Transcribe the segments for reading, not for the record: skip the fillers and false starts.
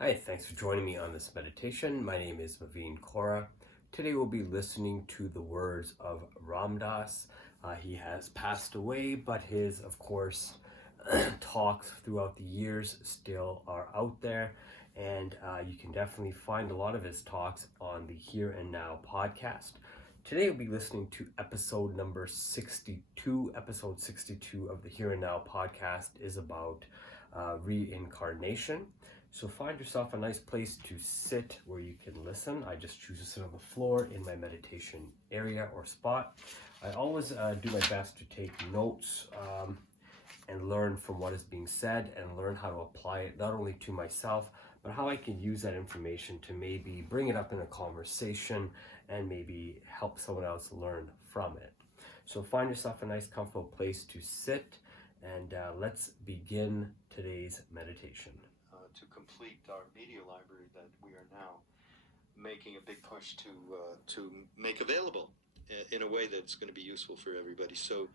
Hi, thanks for joining me on this meditation. My name is Maveen Kaura. Today we'll be listening to the words of Ram Dass. He has passed away, but his, of course, talks throughout the years still are out there, and you can definitely find a lot of his talks on the Here and Now podcast. Today we'll be listening to episode number 62. Episode 62 of the Here and Now podcast is about reincarnation. So find yourself a nice place to sit where you can listen. I just choose to sit on the floor in my meditation area or spot. I always do my best to take notes and learn from what is being said and learn how to apply it not only to myself, but how I can use that information to maybe bring it up in a conversation and maybe help someone else learn from it. So find yourself a nice comfortable place to sit, and let's begin today's meditation. To complete our media library that we are now making a big push to make available in a way that's going to be useful for everybody. So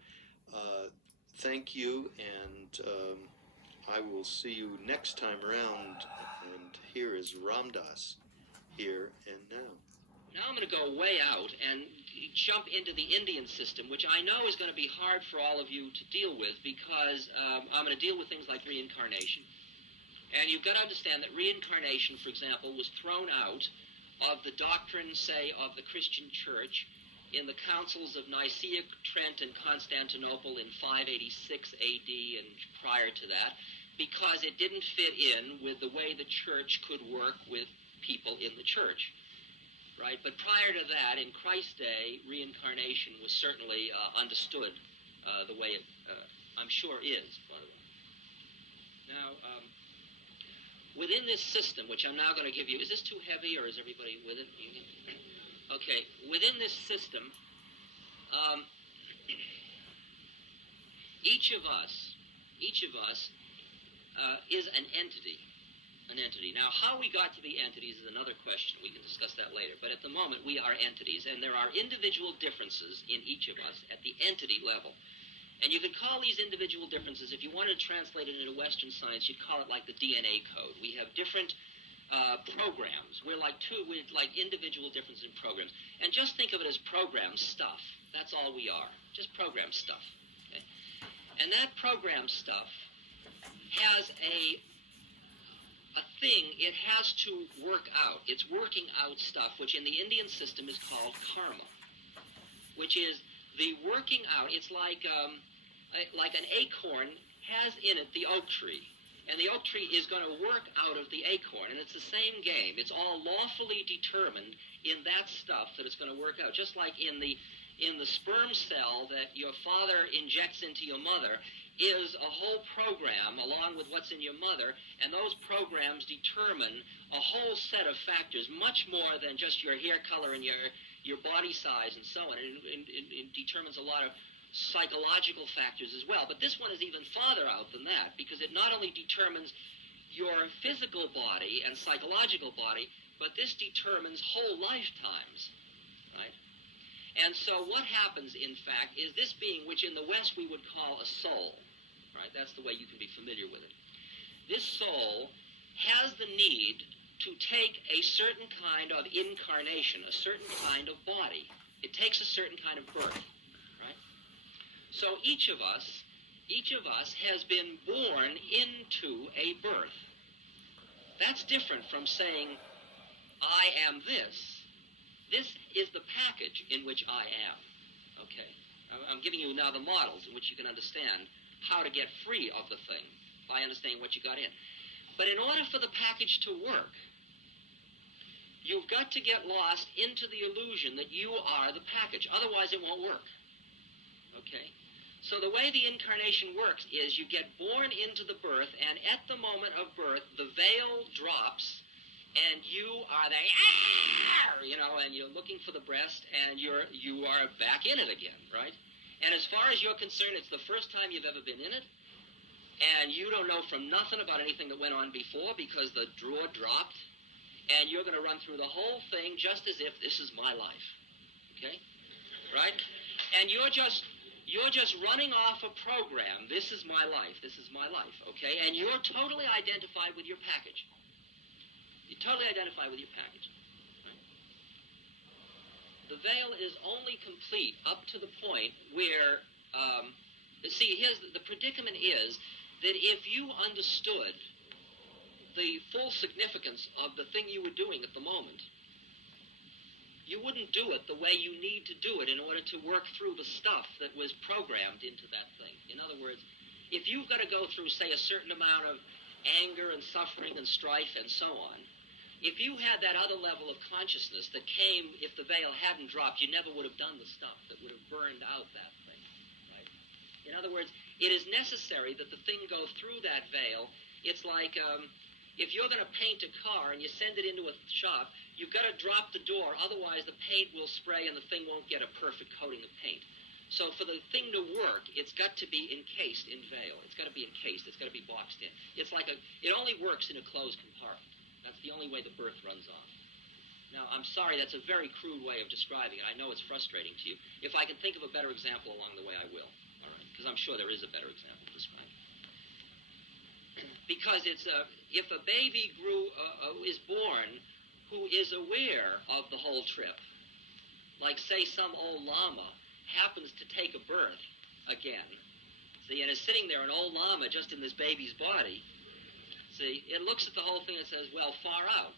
thank you, and I will see you next time around. And here is Ram Dass, Here and Now. Now I'm going to go way out and jump into the Indian system, which I know is going to be hard for all of you to deal with because I'm going to deal with things like reincarnation. And you've got to understand that reincarnation, for example, was thrown out of the doctrine, say, of the Christian Church in the councils of Nicaea, Trent, and Constantinople in 586 AD and prior to that, because it didn't fit in with the way the Church could work with people in the Church. Right? But prior to that, in Christ's day, reincarnation was certainly understood the way it, I'm sure, is, by the way. Now, within this system, which I'm now going to give you, is this too heavy or is everybody with it? Okay, within this system, each of us is an entity. Now, how we got to be entities is another question. We can discuss that later. But at the moment, we are entities, and there are individual differences in each of us at the entity level. And you could call these individual differences, if you wanted to translate it into Western science, you'd call it like the DNA code. We have different programs. We're like individual differences in programs. And just think of it as program stuff. That's all we are, just program stuff. Okay? And that program stuff has a thing it has to work out. It's working out stuff, which in the Indian system is called karma, which is the working out. It's like an acorn has in it the oak tree, and the oak tree is going to work out of the acorn, and it's the same game. It's all lawfully determined in that stuff that it's going to work out, just like in the sperm cell that your father injects into your mother is a whole program along with what's in your mother, and those programs determine a whole set of factors, much more than just your hair color and your body size and so on. It determines a lot of psychological factors as well. But this one is even farther out than that, because it not only determines your physical body and psychological body, but this determines whole lifetimes, right? And so what happens, in fact, is this being, which in the West we would call a soul, right? That's the way you can be familiar with it. This soul has the need to take a certain kind of incarnation, a certain kind of body. It takes a certain kind of birth, right? So each of us has been born into a birth. That's different from saying, I am this. This is the package in which I am, okay? I'm giving you now the models in which you can understand how to get free of the thing by understanding what you got in. But in order for the package to work, you've got to get lost into the illusion that you are the package. Otherwise, it won't work, okay? So the way the incarnation works is you get born into the birth, and at the moment of birth, the veil drops, and you are there, and you're looking for the breast, and you are back in it again, right? And as far as you're concerned, it's the first time you've ever been in it, and you don't know from nothing about anything that went on before because the drawer dropped, and you're going to run through the whole thing just as if this is my life, okay? Right? And you're just running off a program. This is my life. This is my life, okay? And you're totally identified with your package. You totally identify with your package. Right? The veil is only complete up to the point where, see, the predicament is that if you understood the full significance of the thing you were doing at the moment, you wouldn't do it the way you need to do it in order to work through the stuff that was programmed into that thing. In other words, if you've got to go through, say, a certain amount of anger and suffering and strife and so on, if you had that other level of consciousness that came if the veil hadn't dropped, you never would have done the stuff that would have burned out that thing. Right? In other words, it is necessary that the thing go through that veil. It's like if you're going to paint a car and you send it into a shop, you've got to drop the door, otherwise the paint will spray and the thing won't get a perfect coating of paint. So for the thing to work, it's got to be encased in veil. It's got to be encased. It's got to be boxed in. It's like it only works in a closed compartment. That's the only way the birth runs off. Now, I'm sorry, that's a very crude way of describing it. I know it's frustrating to you. If I can think of a better example along the way, I will. All right? Because I'm sure there is a better example to describe it. Because it's if a baby is born who is aware of the whole trip, like, say, some old lama happens to take a birth again, see, and is sitting there, an old lama just in this baby's body, see, it looks at the whole thing and says, well, far out.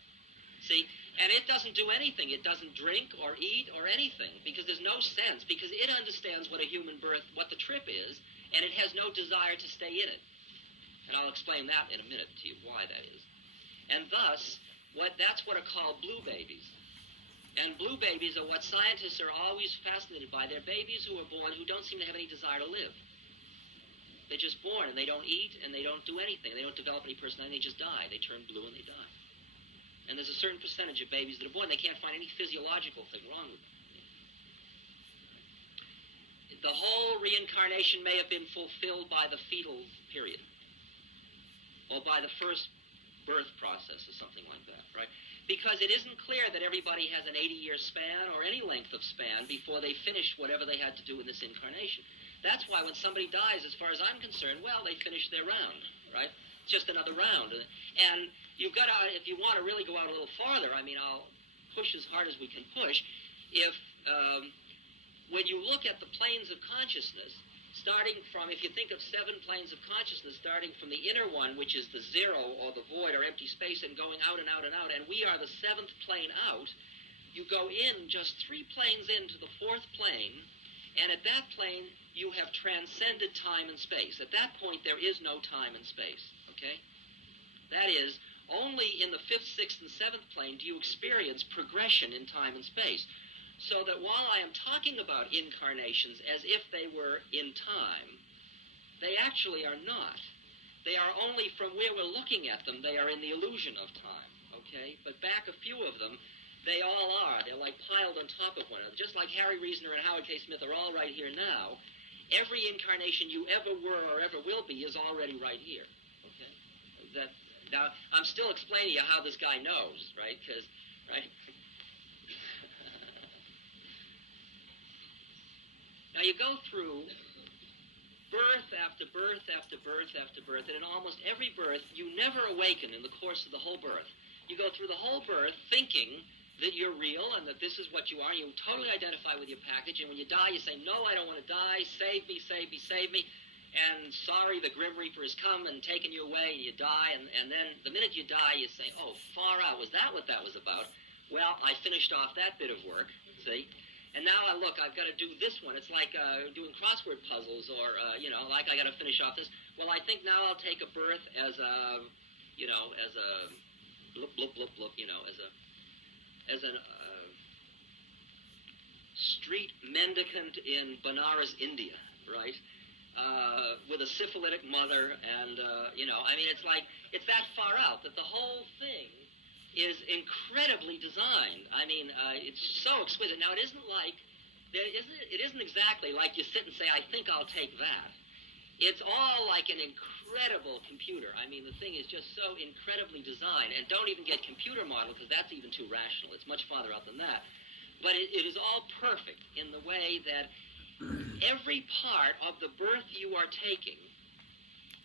See, and it doesn't do anything. It doesn't drink or eat or anything because there's no sense, because it understands what a human birth, what the trip is, and it has no desire to stay in it. And I'll explain that in a minute to you, why that is. And thus, that's what are called blue babies. And blue babies are what scientists are always fascinated by. They're babies who are born who don't seem to have any desire to live. They're just born, and they don't eat, and they don't do anything. They don't develop any personality. They just die. They turn blue, and they die. And there's a certain percentage of babies that are born, they can't find any physiological thing wrong with them. The whole reincarnation may have been fulfilled by the fetal period, or by the first birth process, or something like that, right? Because it isn't clear that everybody has an 80-year span or any length of span before they finish whatever they had to do in this incarnation. That's why when somebody dies, as far as I'm concerned, well, they finished their round, right? It's just another round. And you've got to, if you want to really go out a little farther, I mean, I'll push as hard as we can push. When you look at the planes of consciousness, starting from, if you think of 7 planes of consciousness, starting from the inner one, which is the zero or the void or empty space, and going out and out and out, and we are the 7th plane out, you go in just 3 planes into the 4th plane, and at that plane, you have transcended time and space. At that point, there is no time and space, okay? That is, only in the 5th, 6th, and 7th plane do you experience progression in time and space. So that while I am talking about incarnations as if they were in time, they actually are not. They are only from where we're looking at them, they are in the illusion of time, okay? But back a few of them, they all are. They're like piled on top of one another. Just like Harry Reasoner and Howard K. Smith are all right here now, every incarnation you ever were or ever will be is already right here, okay? Now, I'm still explaining to you how this guy knows, right? Because, right? Now, you go through birth after birth after birth after birth, and in almost every birth, you never awaken in the course of the whole birth. You go through the whole birth thinking that you're real and that this is what you are. You totally identify with your package, and when you die, you say, no, I don't want to die. Save me, save me, save me. And sorry, the Grim Reaper has come and taken you away, and you die. And then the minute you die, you say, oh, far out. Was that what that was about? Well, I finished off that bit of work, see? And now, look, I've got to do this one. It's like doing crossword puzzles or, like I got to finish off this. Well, I think now I'll take a birth as a, as a blip, blip, blip, blip, as a street mendicant in Benares, India, right? With a syphilitic mother and, it's that far out that the whole thing is incredibly designed. I mean, it's so exquisite. Now, it isn't exactly like you sit and say, I think I'll take that. It's all like an incredible computer. I mean, the thing is just so incredibly designed. And don't even get computer model, because that's even too rational. It's much farther out than that. But it is all perfect in the way that every part of the birth you are taking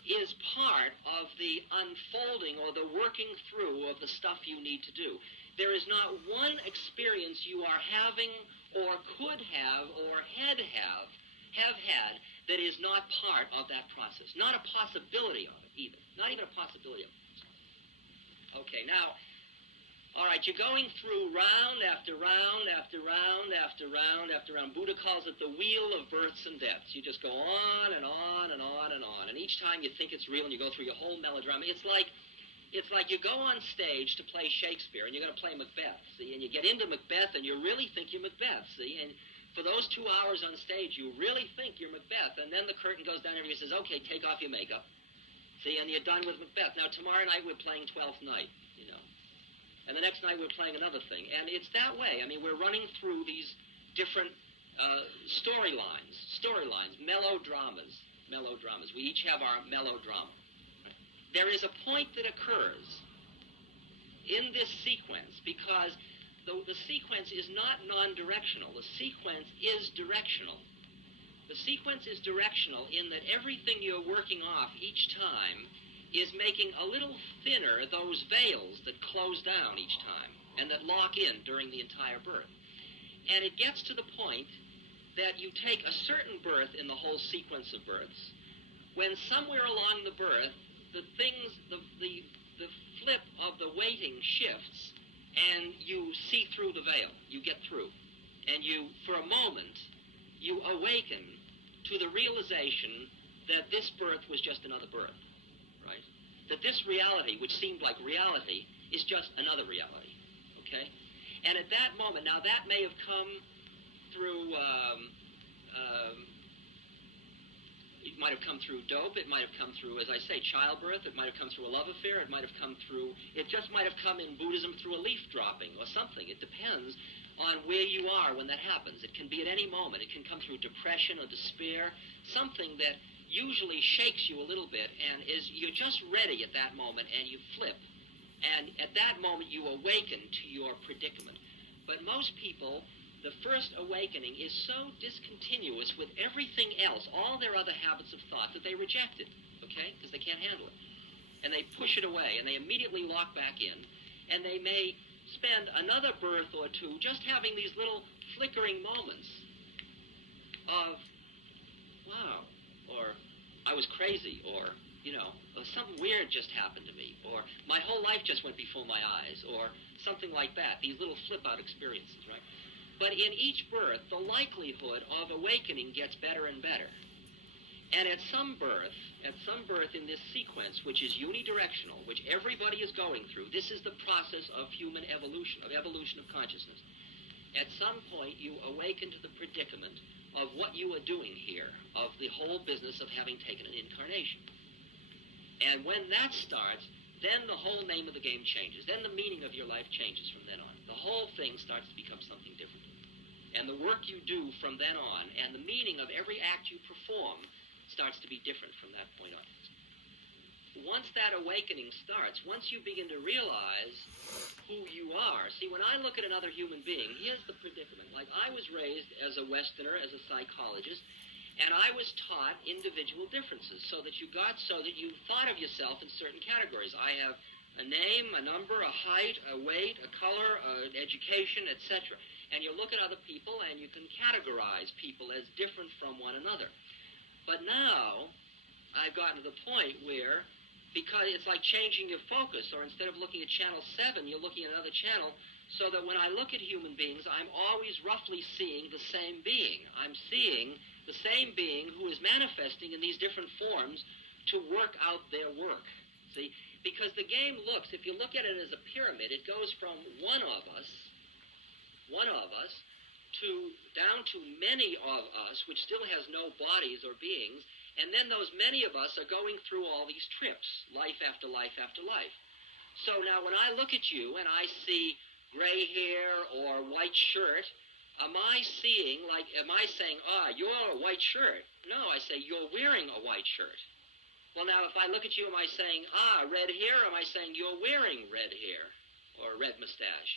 is part of the unfolding or the working through of the stuff you need to do. There is not one experience you are having or could have or have had that is not part of that process. Not a possibility of it either. Not even a possibility of it. Okay, now, all right, you're going through round after round after round after round after round. Buddha calls it the wheel of births and deaths. You just go on and on and on and on. And each time you think it's real and you go through your whole melodrama, it's like you go on stage to play Shakespeare and you're going to play Macbeth, see? And you get into Macbeth and you really think you're Macbeth, see? And for those 2 hours on stage, you really think you're Macbeth. And then the curtain goes down and everybody says, okay, take off your makeup. See, and you're done with Macbeth. Now, tomorrow night we're playing Twelfth Night, you know. And the next night we're playing another thing. And it's that way. I mean, we're running through these different storylines, melodramas. We each have our melodrama. There is a point that occurs in this sequence because the sequence is not non-directional. The sequence is directional. The sequence is directional in that everything you're working off each time is making a little thinner those veils that close down each time and that lock in during the entire birth. And it gets to the point that you take a certain birth in the whole sequence of births, when somewhere along the birth, the flip of the weighting shifts, and you see through the veil. You get through. And you, for a moment, you awaken to the realization that this birth was just another birth. Right? That this reality, which seemed like reality, is just another reality, okay? And at that moment, now that may have come through, it might have come through dope, it might have come through, as I say, childbirth, it might have come through a love affair, it might have come through, it just might have come in Buddhism through a leaf dropping or something. It depends on where you are when that happens. It can be at any moment. It can come through depression or despair, something that usually shakes you a little bit, and you're just ready at that moment, and you flip, and at that moment you awaken to your predicament. But most people, the first awakening is so discontinuous with everything else, all their other habits of thought, that they reject it, okay, because they can't handle it. And they push it away, and they immediately lock back in, and they may spend another birth or two just having these little flickering moments of, wow, or I was crazy, or, you know, something weird just happened to me, or my whole life just went before my eyes, or something like that, these little flip-out experiences, right? But in each birth, the likelihood of awakening gets better and better. And at some birth in this sequence, which is unidirectional, which everybody is going through, this is the process of human evolution, of evolution of consciousness. At some point, you awaken to the predicament of what you are doing here, of the whole business of having taken an incarnation. And when that starts, then the whole name of the game changes. Then the meaning of your life changes from then on. The whole thing starts to become something different. And the work you do from then on, and the meaning of every act you perform, starts to be different from that point on. Once that awakening starts, once you begin to realize who you are, see, when I look at another human being, here's the predicament. Like, I was raised as a Westerner, as a psychologist, and I was taught individual differences so that you thought of yourself in certain categories. I have a name, a number, a height, a weight, a color, an education, etc. And you look at other people and you can categorize people as different from one another. But now, I've gotten to the point where, because it's like changing your focus, or instead of looking at channel 7, you're looking at another channel, so that when I look at human beings, I'm always roughly seeing the same being. I'm seeing the same being who is manifesting in these different forms to work out their work. See? Because the game looks, if you look at it as a pyramid, it goes from one of us, down to many of us, which still has no bodies or beings, and then those many of us are going through all these trips, life after life after life. So now when I look at you and I see gray hair or white shirt, am I saying, you're a white shirt? No, I say, you're wearing a white shirt. Well, now, if I look at you, am I saying, red hair, or am I saying you're wearing red hair or red mustache?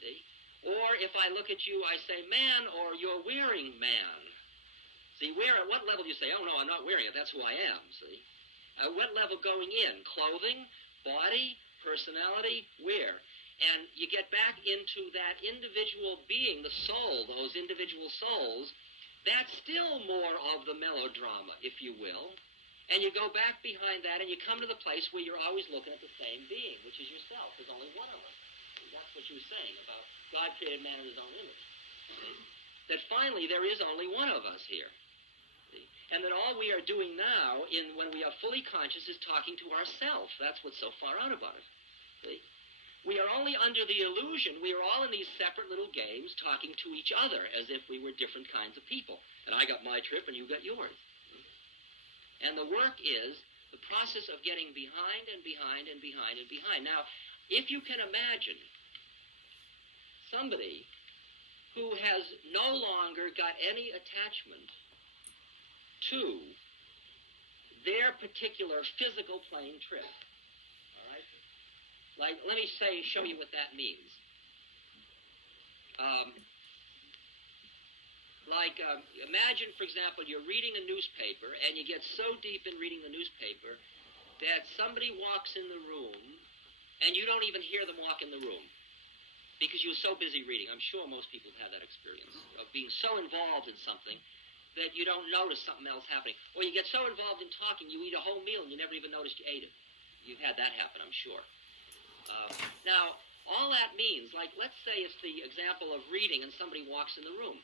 See? Or if I look at you, I say man, or you're wearing man. See, at what level do you say, oh, no, I'm not wearing it, that's who I am, see? What level going in? Clothing, body, personality, where? And you get back into that individual being, the soul, those individual souls. That's still more of the melodrama, if you will. And you go back behind that and you come to the place where you're always looking at the same being, which is yourself. There's only one of us. That's what you were saying about God created man in his own image. That finally there is only one of us here. And that all we are doing now, when we are fully conscious, is talking to ourselves. That's what's so far out about it. See? We are only under the illusion. We are all in these separate little games talking to each other as if we were different kinds of people. And I got my trip and you got yours. And the work is the process of getting behind and behind and behind and behind. Now, if you can imagine somebody who has no longer got any attachment to their particular physical plane trip. All right? Like, let me show you what that means. Imagine, for example, you're reading a newspaper, and you get so deep in reading the newspaper that somebody walks in the room, and you don't even hear them walk in the room because you're so busy reading. I'm sure most people have had that experience of being so involved in something that you don't notice something else happening. Or you get so involved in talking, you eat a whole meal and you never even noticed you ate it. You've had that happen, I'm sure. Now, all that means, like, let's say it's the example of reading and somebody walks in the room.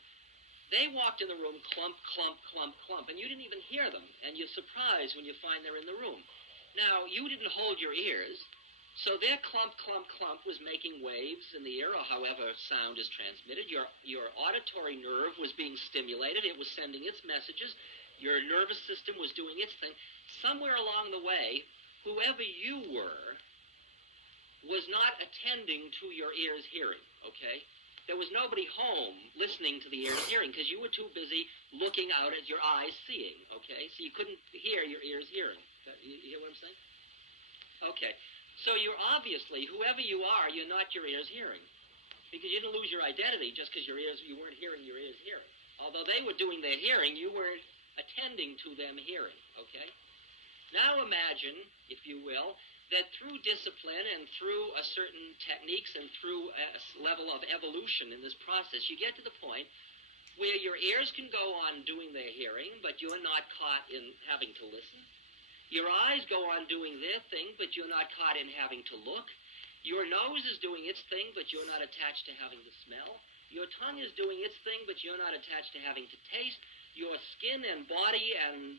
They walked in the room, clump, clump, clump, clump, and you didn't even hear them. And you're surprised when you find they're in the room. Now, you didn't hold your ears, so their clump, clump, clump was making waves in the ear, or however sound is transmitted. Your auditory nerve was being stimulated. It was sending its messages. Your nervous system was doing its thing. Somewhere along the way, whoever you were was not attending to your ears hearing, okay? There was nobody home listening to the ears hearing because you were too busy looking out at your eyes seeing, okay? So you couldn't hear your ears hearing. You hear what I'm saying? Okay. So you're obviously, whoever you are, you're not your ears hearing. Because you didn't lose your identity just because you weren't hearing your ears hearing. Although they were doing their hearing, you weren't attending to them hearing, okay? Now imagine, if you will, that through discipline and through a certain techniques and through a level of evolution in this process, you get to the point where your ears can go on doing their hearing, but you're not caught in having to listen. Your eyes go on doing their thing, but you're not caught in having to look. Your nose is doing its thing, but you're not attached to having to smell. Your tongue is doing its thing, but you're not attached to having to taste. Your skin and body and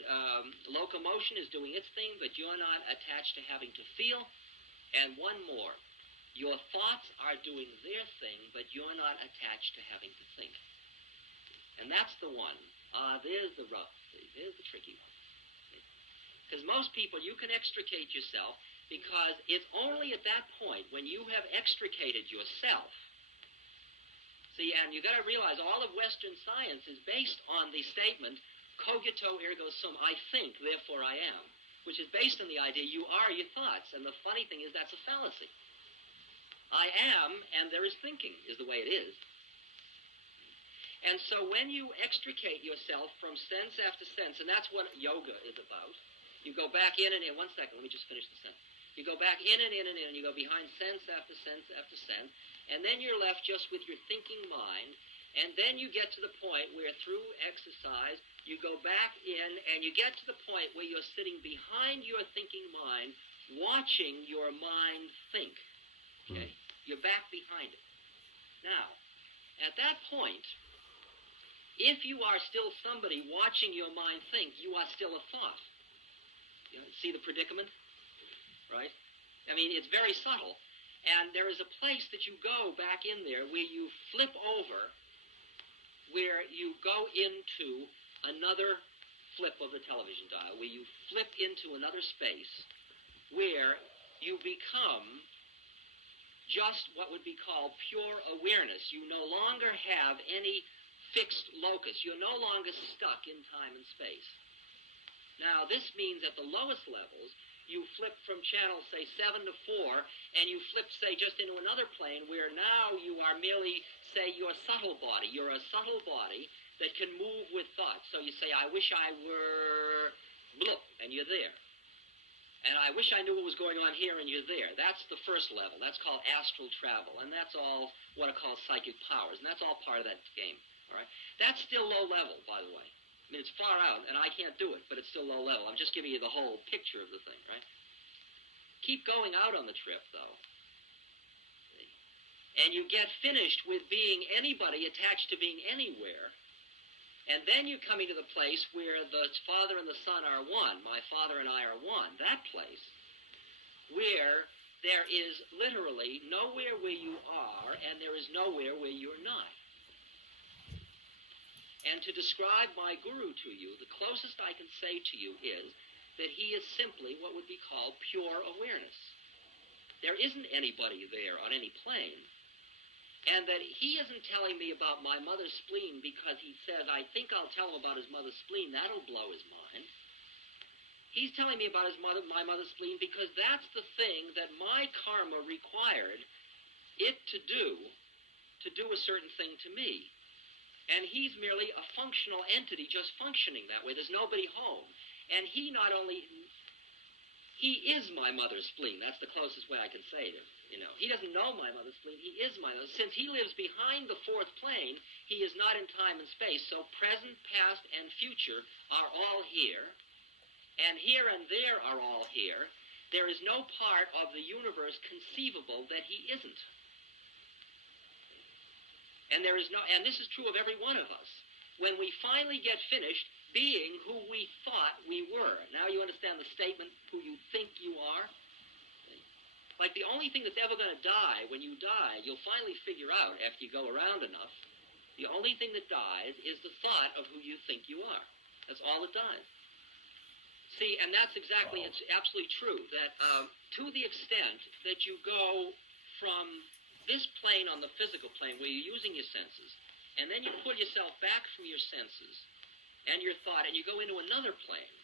locomotion is doing its thing, but you're not attached to having to feel. And one more, your thoughts are doing their thing, but you're not attached to having to think. And that's the one. There's the rough. There's the tricky one. Because most people, you can extricate yourself because it's only at that point when you have extricated yourself. See, and you got to realize all of Western science is based on the statement, cogito ergo sum, I think, therefore I am, which is based on the idea you are your thoughts. And the funny thing is that's a fallacy. I am, and there is thinking, is the way it is. And so when you extricate yourself from sense after sense, and that's what yoga is about, you go back in and in. One second, let me just finish the sentence. You go back in and in and in, and you go behind sense after sense after sense, and then you're left just with your thinking mind, and then you get to the point where through exercise, you go back in and you get to the point where you're sitting behind your thinking mind, watching your mind think. Okay? You're back behind it. Now, at that point, if you are still somebody watching your mind think, you are still a thought. You know, see the predicament? Right? I mean, it's very subtle. And there is a place that you go back in there where you flip over, where you go into another flip of the television dial, where you flip into another space, where you become just what would be called pure awareness. You no longer have any fixed locus. You're no longer stuck in time and space. Now, this means at the lowest levels, you flip from channel, say, 7 to 4, and you flip, say, just into another plane where now you are merely, say, your subtle body. You're a subtle body that can move with thought. So you say, I wish I were bloop, and you're there. And I wish I knew what was going on here and you're there. That's the first level. That's called astral travel. And that's all what are called psychic powers. And that's all part of that game. All right? That's still low level, by the way. I mean, it's far out, and I can't do it, but it's still low level. I'm just giving you the whole picture of the thing, right? Keep going out on the trip, though. And you get finished with being anybody attached to being anywhere. And then you're coming to the place where the Father and the Son are one. My Father and I are one. That place where there is literally nowhere where you are and there is nowhere where you're not. And to describe my guru to you, the closest I can say to you is that he is simply what would be called pure awareness. There isn't anybody there on any plane. And that he isn't telling me about my mother's spleen because he says, I think I'll tell him about his mother's spleen. That'll blow his mind. He's telling me about my mother's spleen because that's the thing that my karma required it to do a certain thing to me. And he's merely a functional entity just functioning that way. There's nobody home. And he is my mother's spleen. That's the closest way I can say it. He doesn't know my mother's spleen. He is my mother. Since he lives behind the fourth plane, he is not in time and space. So present, past, and future are all here. And here and there are all here. There is no part of the universe conceivable that he isn't. And this is true of every one of us. When we finally get finished being who we thought we were. Now you understand the statement, who you think you are? Like the only thing that's ever going to die, when you die, you'll finally figure out after you go around enough, the only thing that dies is the thought of who you think you are. That's all it dies. See, and that's exactly, it's absolutely true, that to the extent that you go from this plane on the physical plane where you're using your senses, and then you pull yourself back from your senses and your thought, and you go into another plane,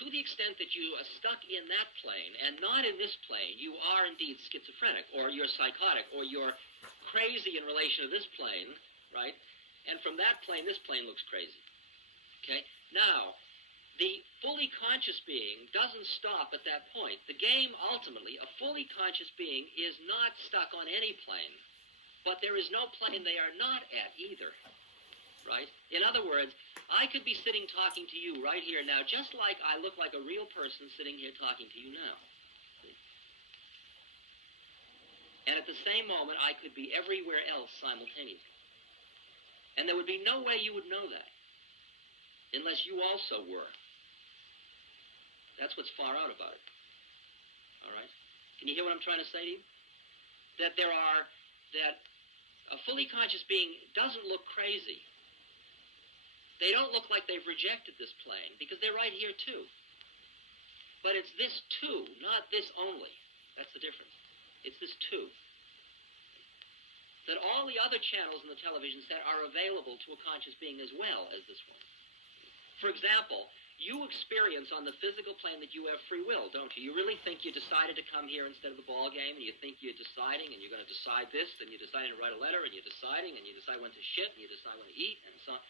to the extent that you are stuck in that plane and not in this plane, you are indeed schizophrenic, or you're psychotic, or you're crazy in relation to this plane, right? And from that plane, this plane looks crazy. Okay? Now, the fully conscious being doesn't stop at that point. The game, ultimately, a fully conscious being is not stuck on any plane, but there is no plane they are not at either, right? In other words, I could be sitting talking to you right here now, just like I look like a real person sitting here talking to you now. See? And at the same moment, I could be everywhere else simultaneously. And there would be no way you would know that, unless you also were. That's what's far out about it. All right? Can you hear what I'm trying to say to you? That a fully conscious being doesn't look crazy. They don't look like they've rejected this plane, because they're right here too. But it's this too, not this only. That's the difference. It's this too. That all the other channels in the television set are available to a conscious being as well as this one. For example, you experience on the physical plane that you have free will, don't you? You really think you decided to come here instead of the ball game, and you think you're deciding, and you're going to decide this, then you're deciding to write a letter, and you're deciding, and you decide when to shit, and you decide when to eat, and so on.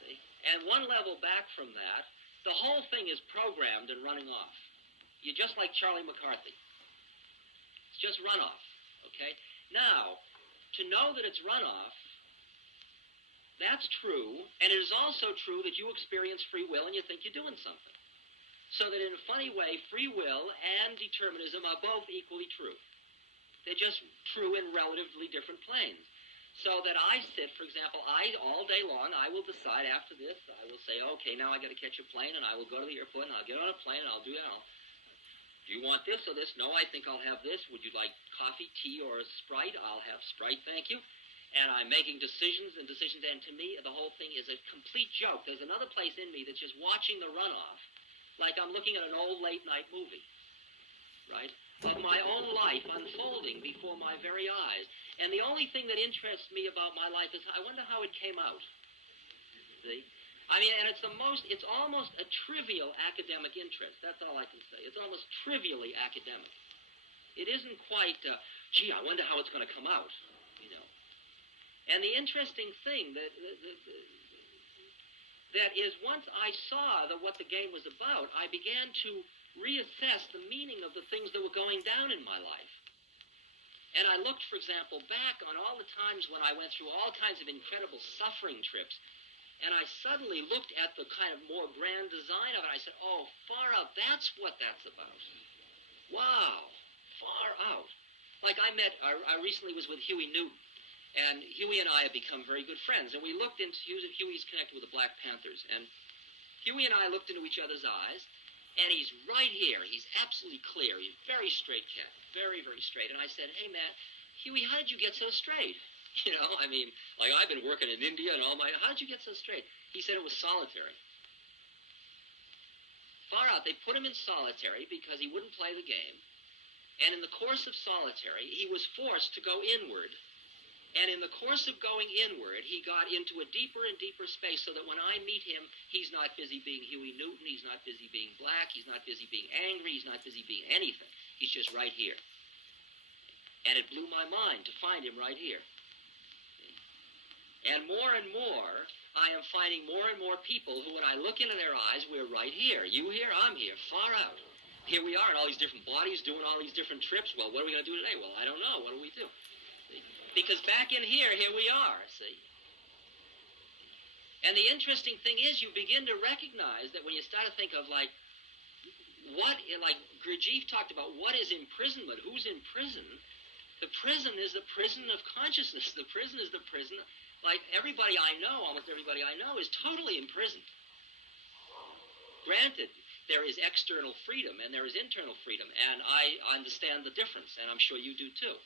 See? And one level back from that, the whole thing is programmed and running off. You're just like Charlie McCarthy. It's just runoff, okay? Now, to know that it's runoff, that's true, and it is also true that you experience free will and you think you're doing something. So that in a funny way, free will and determinism are both equally true. They're just true in relatively different planes. So that I sit, for example, all day long, I will decide after this, I will say, okay, now I got to catch a plane, and I will go to the airport, and I'll get on a plane, and I'll do that. Do you want this or this? No, I think I'll have this. Would you like coffee, tea, or a Sprite? I'll have Sprite, thank you. And I'm making decisions, and to me, the whole thing is a complete joke. There's another place in me that's just watching the runoff, like I'm looking at an old late-night movie, right, of my own life unfolding before my very eyes. And the only thing that interests me about my life is I wonder how it came out. See? I mean, and it's almost a trivial academic interest. That's all I can say. It's almost trivially academic. It isn't quite, gee, I wonder how it's going to come out, you know. And the interesting thing that is once I saw what the game was about, I began to reassess the meaning of the things that were going down in my life. And I looked, for example, back on all the times when I went through all kinds of incredible suffering trips, and I suddenly looked at the kind of more grand design of it. I said, oh, far out, that's what that's about. Wow, far out. Like I recently was with Huey Newton, and Huey and I have become very good friends, and we looked into, Huey's connected with the Black Panthers, and Huey and I looked into each other's eyes, and he's right here. He's absolutely clear. He's very straight cat, very, very straight. And I said, hey, man, Huey, how did you get so straight? You know, I mean, like I've been working in India and all my, how did you get so straight? He said it was solitary. Far out, they put him in solitary because he wouldn't play the game. And in the course of solitary, he was forced to go inward. And in the course of going inward, he got into a deeper and deeper space so that when I meet him, he's not busy being Huey Newton, he's not busy being black, he's not busy being angry, he's not busy being anything. He's just right here. And it blew my mind to find him right here. And more, I am finding more and more people who, when I look into their eyes, we're right here. You here, I'm here, far out. Here we are in all these different bodies, doing all these different trips. Well, what are we going to do today? Well, I don't know. What do we do? Because back in here we are, see? And the interesting thing is you begin to recognize that when you start to think of like Gurdjieff talked about what is imprisonment, who's in prison, the prison is the prison of consciousness. The prison is the prison, like everybody I know, almost everybody I know is totally imprisoned. Granted, there is external freedom and there is internal freedom, and I understand the difference, and I'm sure you do too.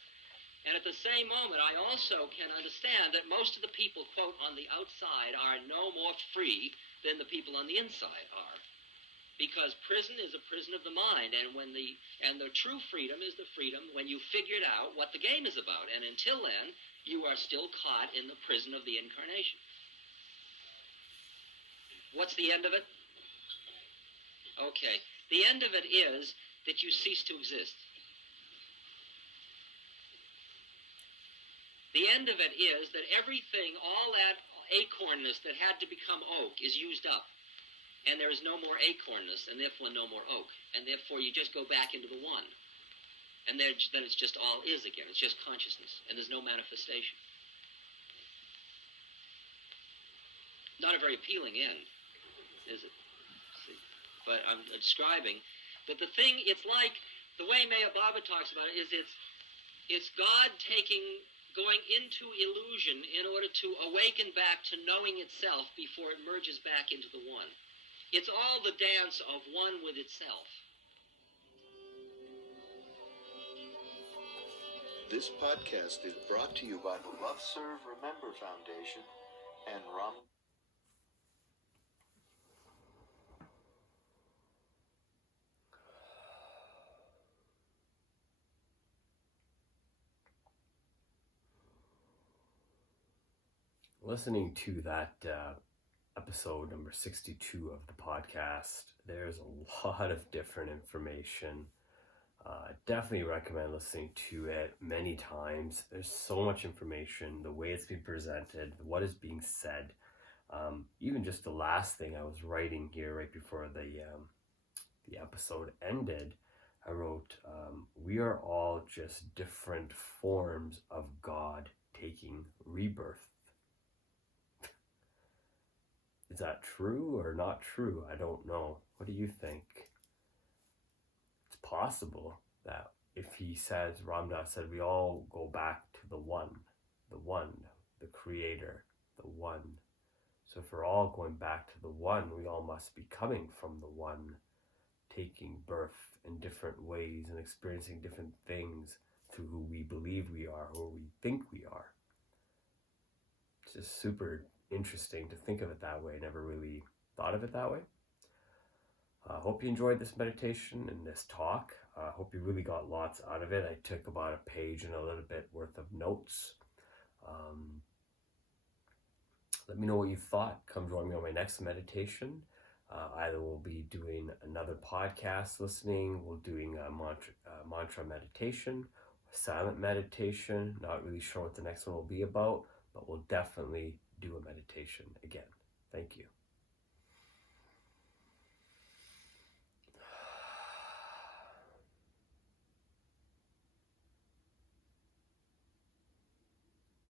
And at the same moment, I also can understand that most of the people, quote, on the outside are no more free than the people on the inside are. Because prison is a prison of the mind, and the true freedom is the freedom when you figured out what the game is about. And until then, you are still caught in the prison of the incarnation. What's the end of it? Okay. The end of it is that you cease to exist. The end of it is that everything, all that acornness that had to become oak is used up. And there is no more acornness, and therefore no more oak. And therefore you just go back into the one. And then it's just all is again. It's just consciousness. And there's no manifestation. Not a very appealing end, is it? See? But I'm describing that the thing, it's like, the way Maya Baba talks about it is it's God going into illusion in order to awaken back to knowing itself before it merges back into the one. It's all the dance of one with itself. This podcast is brought to you by the Love Serve Remember Foundation and Ram. Listening to that episode number 62 of the podcast, there's a lot of different information. Definitely recommend listening to it many times. There's so much information, the way it's being presented, what is being said. Even just the last thing I was writing here right before the episode ended, I wrote, we are all just different forms of God taking rebirth. Is that true or not true? I don't know. What do you think? It's possible that if he says, Ram Dass said, we all go back to the one, the creator, the one. So if we're all going back to the one, we all must be coming from the one, taking birth in different ways and experiencing different things through who we believe we are, or we think we are. It's just super interesting to think of it that way. I never really thought of it that way. I hope you enjoyed this meditation and this talk. I hope you really got lots out of it. I took about a page and a little bit worth of notes. Let me know what you thought. Come join me on my next meditation. Either we'll be doing another podcast listening, we're doing a mantra meditation, silent meditation. Not really sure what the next one will be about, but we'll definitely do a meditation again. Thank you.